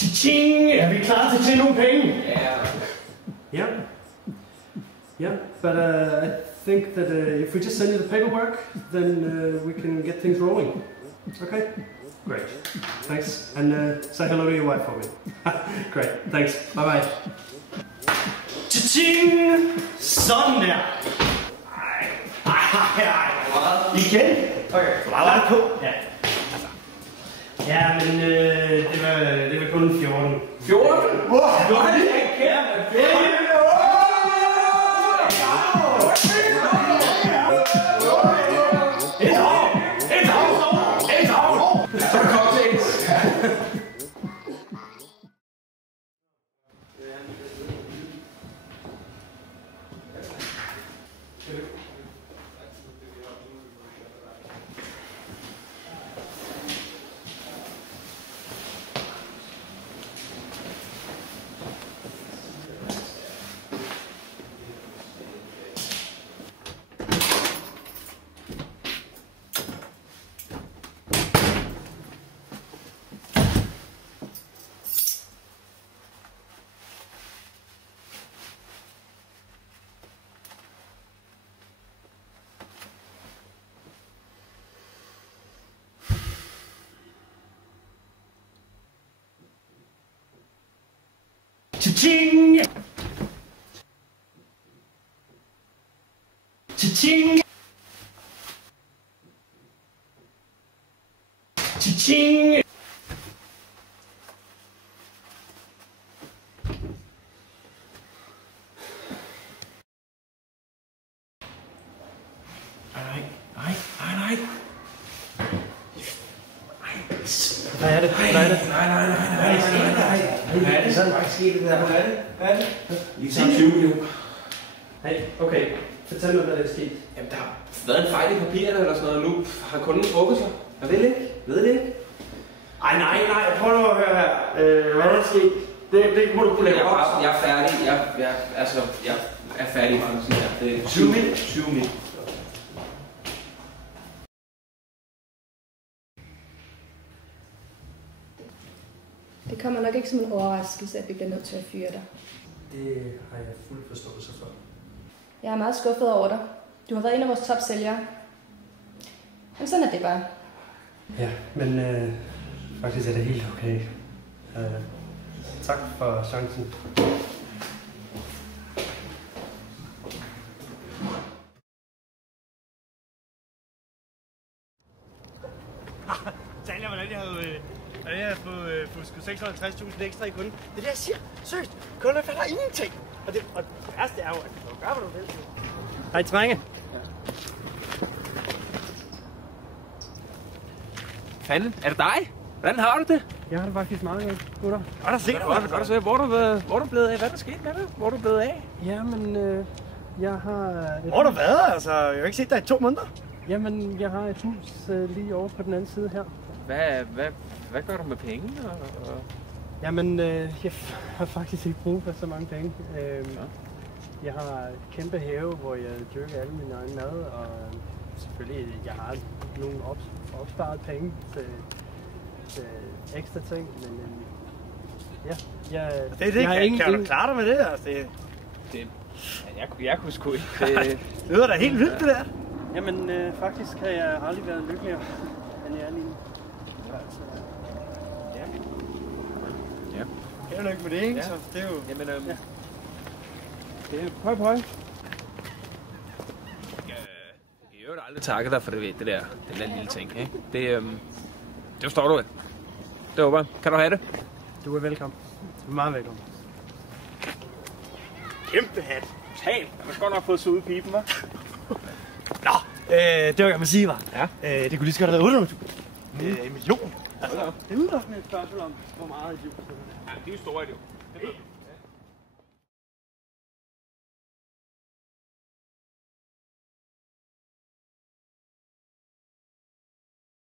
Cha-ching! Er vi klar til at tjene nogle penge? Yeah. Yeah, but I think that if we just send you the paperwork, then we can get things rolling. Okay? Great. Thanks. And say hello to your wife for me. Great. Thanks. Bye-bye. Cha-ching! Sådan der. Ej. Igen? Okay. Hvor var det på? Ja. Ja, men det var kun 14. 14? Wow! Hvor er det ikke kæft? 14? Cha-ching! Cha-ching! Cha-ching! Nej. Hvad er det? Nej. Hvad er det så? Hvad sker det der? Hvad er det? Lige så 20 millioner. Hey, okay. Fortæl mig, hvad der er sket. Jamen, der har været en fejl i papirerne eller sådan noget. Nu har kunden trukket sig. Jeg ved det ikke. Ej, nej. Prøv nu at høre her. Hvad er der sket? Det må du kunne lave op. Jeg er færdig. Jeg er færdig med sådan her. Det er 20 mil. Det kommer nok ikke som en overraskelse, at vi bliver nødt til at fyre dig. Det har jeg fuld forståelse for. Jeg er meget skuffet over dig. Du har været en af vores topsælgere. Men sådan er det bare. Ja, men faktisk er det helt okay. Tak for chancen. Fortæl jer, hvordan jeg havde fået fusket 650.000 ekstra i kunden. Det er det, jeg siger. Seriøst. Kunden fatter ingenting. Og det værste er jo, at du gør, hvad du vil. Hej, drenge. Fanden, er det dig? Hvordan har du det? Jeg har det faktisk meget godt, gutter. Og der ser du. Hvor er du blevet af? Hvad er der sket med det? Hvor er du blevet af? Jamen, jeg har... Hvor har du været? Altså, jeg har ikke set dig i 2 måneder. Jamen, jeg har et hus lige over på den anden side her. Hvad gør du med penge? Jamen, jeg har faktisk ikke brug for så mange penge. Jeg har et kæmpe have, hvor jeg dyrker alle mine egne mad, og selvfølgelig, jeg har nogle opsparet penge til ekstra ting, men ja, Kan du klare dig med det? Altså, Jeg kunne sgu ikke. Det lyder da helt vildt, det der. Jamen, faktisk har jeg aldrig været lykkeligere, end jeg er lige nu. Ja. Held og lykke med det, ikke? Ja. Så det er jo... Jamen, ja. Det er høj. Jeg har jo aldrig takket dig for den der lille ting, ikke? Det forstår du, ikke? Det håber jeg. Kan du have det? Du er velkommen. Du er meget velkommen. Kæmpe hat. Tal! Jeg har godt nok fået så ud i pipen, hva'? Nå, det var jeg må sige, var. Ja. Det kunne lige så godt have været 800.000. En million. Det er udelukkende et spørgsmål om, hvor meget et jul. Ja, det er jo store, jo.